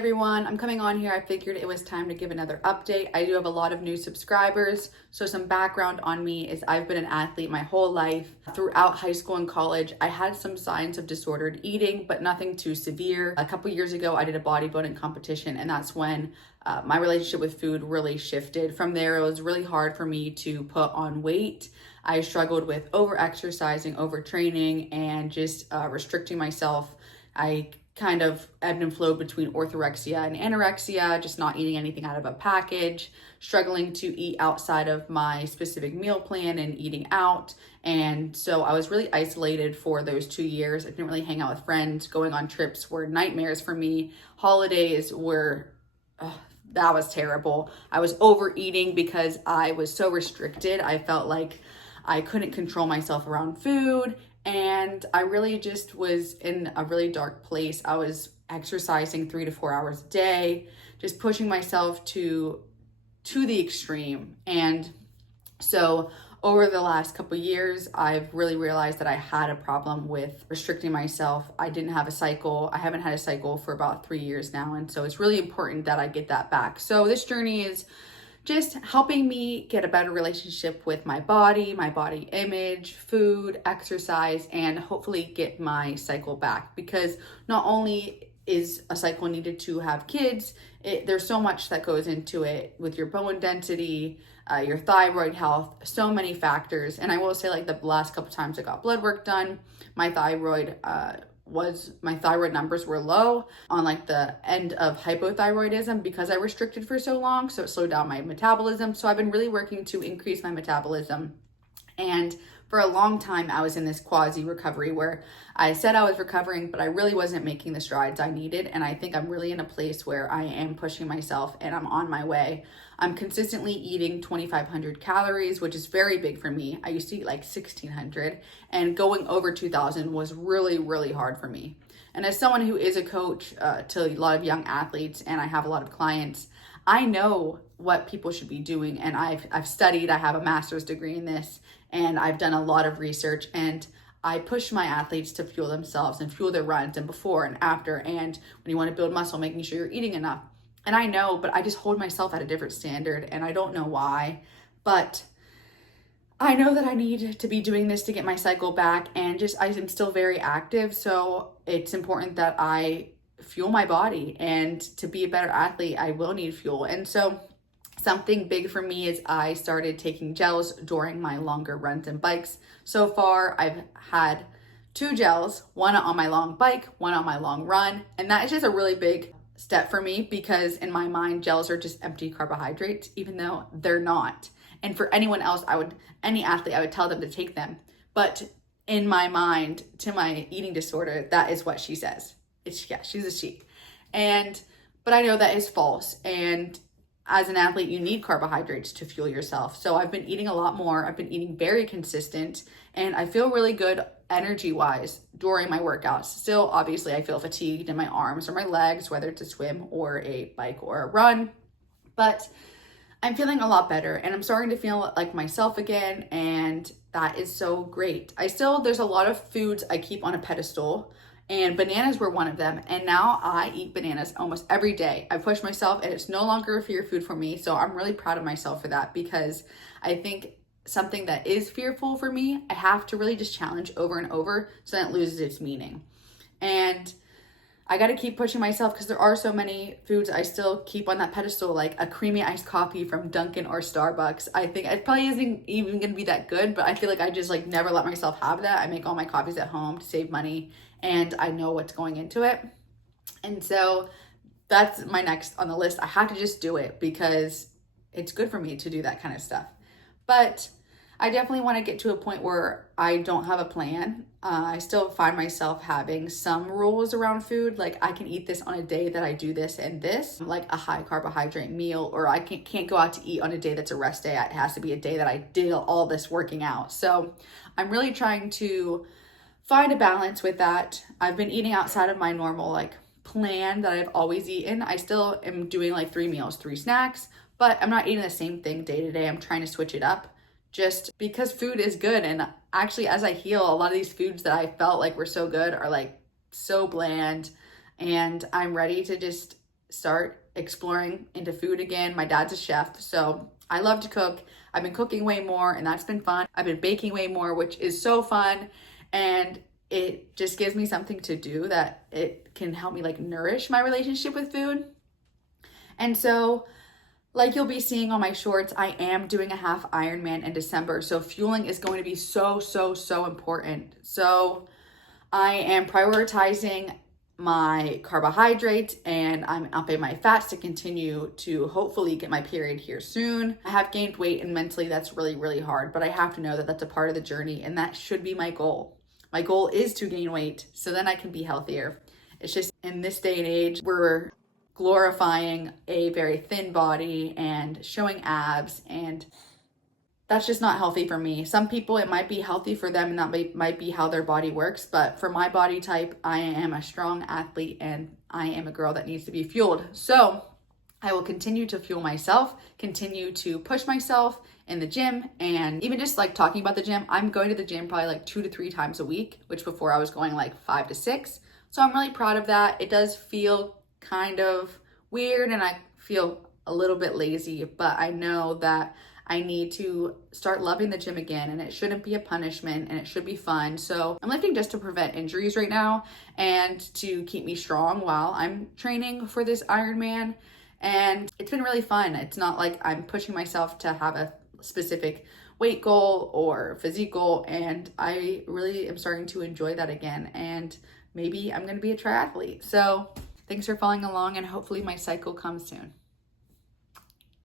everyone, I'm coming on here. I figured it was time to give another update. I do have a lot of new subscribers. So some background on me is I've been an athlete my whole life. Throughout high school and college, I had some signs of disordered eating, but nothing too severe. A couple years ago, I did a bodybuilding competition, and that's when my relationship with food really shifted. From there, it was really hard for me to put on weight. I struggled with over-exercising, overtraining, and just restricting myself. I kind of ebbed and flowed between orthorexia and anorexia, just not eating anything out of a package, struggling to eat outside of my specific meal plan and eating out. And so I was really isolated for those 2 years. I didn't really hang out with friends. Going on trips were nightmares for me. Holidays were, that was terrible. I was overeating because I was so restricted. I felt like I couldn't control myself around food. And I really just was in a really dark place. I was exercising 3 to 4 hours a day, just pushing myself to the extreme. And so over the last couple of years, I've really realized that I had a problem with restricting myself. I didn't have a cycle. I haven't had a cycle for about 3 years now. And so it's really important that I get that back. So this journey is just helping me get a better relationship with my body image, food, exercise, and hopefully get my cycle back. Because not only is a cycle needed to have kids, there's so much that goes into it with your bone density, your thyroid health, so many factors. And I will say, like, the last couple times I got blood work done, my thyroid numbers were low on like the end of hypothyroidism because I restricted for so long. So it slowed down my metabolism. So I've been really working to increase my metabolism. And for a long time, I was in this quasi recovery where I said I was recovering, but I really wasn't making the strides I needed. And I think I'm really in a place where I am pushing myself and I'm on my way. I'm consistently eating 2,500 calories, which is very big for me. I used to eat like 1,600, and going over 2,000 was really, really hard for me. And as someone who is a coach to a lot of young athletes, and I have a lot of clients, I know what people should be doing. And I've studied, I have a master's degree in this, and I've done a lot of research, and I push my athletes to fuel themselves and fuel their runs and before and after. And when you want to build muscle, making sure you're eating enough. And I know, but I just hold myself at a different standard, and I don't know why, but I know that I need to be doing this to get my cycle back, and just, I am still very active. So it's important that I fuel my body, and to be a better athlete, I will need fuel. And so something big for me is I started taking gels during my longer runs and bikes. So far, I've had 2 gels, one on my long bike, one on my long run. And that is just a really big step for me, because in my mind, gels are just empty carbohydrates, even though they're not. And for anyone else, any athlete, I would tell them to take them. But in my mind, to my eating disorder, that is what she says. She's a she. But I know that is false. And as an athlete, you need carbohydrates to fuel yourself. So I've been eating a lot more. I've been eating very consistent, and I feel really good energy-wise during my workouts. Still, obviously, I feel fatigued in my arms or my legs, whether it's a swim or a bike or a run, but I'm feeling a lot better, and I'm starting to feel like myself again, and that is so great. There's a lot of foods I keep on a pedestal, and bananas were one of them. And now I eat bananas almost every day. I push myself, and it's no longer a fear food for me. So I'm really proud of myself for that, because I think something that is fearful for me, I have to really just challenge over and over so that it loses its meaning. And I got to keep pushing myself, because there are so many foods I still keep on that pedestal, like a creamy iced coffee from Dunkin' or Starbucks. I think it probably isn't even going to be that good, but I feel like I just like never let myself have that. I make all my coffees at home to save money, and I know what's going into it. And so that's my next on the list. I have to just do it because it's good for me to do that kind of stuff. But I definitely want to get to a point where I don't have a plan. I still find myself having some rules around food. Like, I can eat this on a day that I do this and this, like a high carbohydrate meal, or I can't go out to eat on a day that's a rest day. It has to be a day that I did all this working out. So I'm really trying to find a balance with that. I've been eating outside of my normal like plan that I've always eaten. I still am doing like 3 meals, 3 snacks, but I'm not eating the same thing day to day. I'm trying to switch it up, just because food is good. And actually, as I heal, a lot of these foods that I felt like were so good are like so bland, and I'm ready to just start exploring into food again. My dad's a chef, so I love to cook. I've been cooking way more, and that's been fun. I've been baking way more, which is so fun. And it just gives me something to do that it can help me like nourish my relationship with food. And so, like you'll be seeing on my shorts, I am doing a half Ironman in December. So fueling is going to be so important. So I am prioritizing my carbohydrates and I'm upping my fats to continue to hopefully get my period here soon. I have gained weight and mentally that's really hard, but I have to know that that's a part of the journey and that should be my goal. My goal is to gain weight so then I can be healthier. It's just in this day and age, we're glorifying a very thin body and showing abs, and that's just not healthy for me. Some people, it might be healthy for them and that might be how their body works, but for my body type, I am a strong athlete and I am a girl that needs to be fueled. So I will continue to fuel myself, continue to push myself in the gym, and even just like talking about the gym, I'm going to the gym probably like 2 to 3 times a week, which before I was going like 5 to 6. So I'm really proud of that. It does feel kind of weird and I feel a little bit lazy, but I know that I need to start loving the gym again, and it shouldn't be a punishment and it should be fun. So I'm lifting just to prevent injuries right now and to keep me strong while I'm training for this Ironman. And it's been really fun. It's not like I'm pushing myself to have a specific weight goal or physique goal, and I really am starting to enjoy that again. And maybe I'm going to be a triathlete. So thanks for following along, and hopefully my cycle comes soon.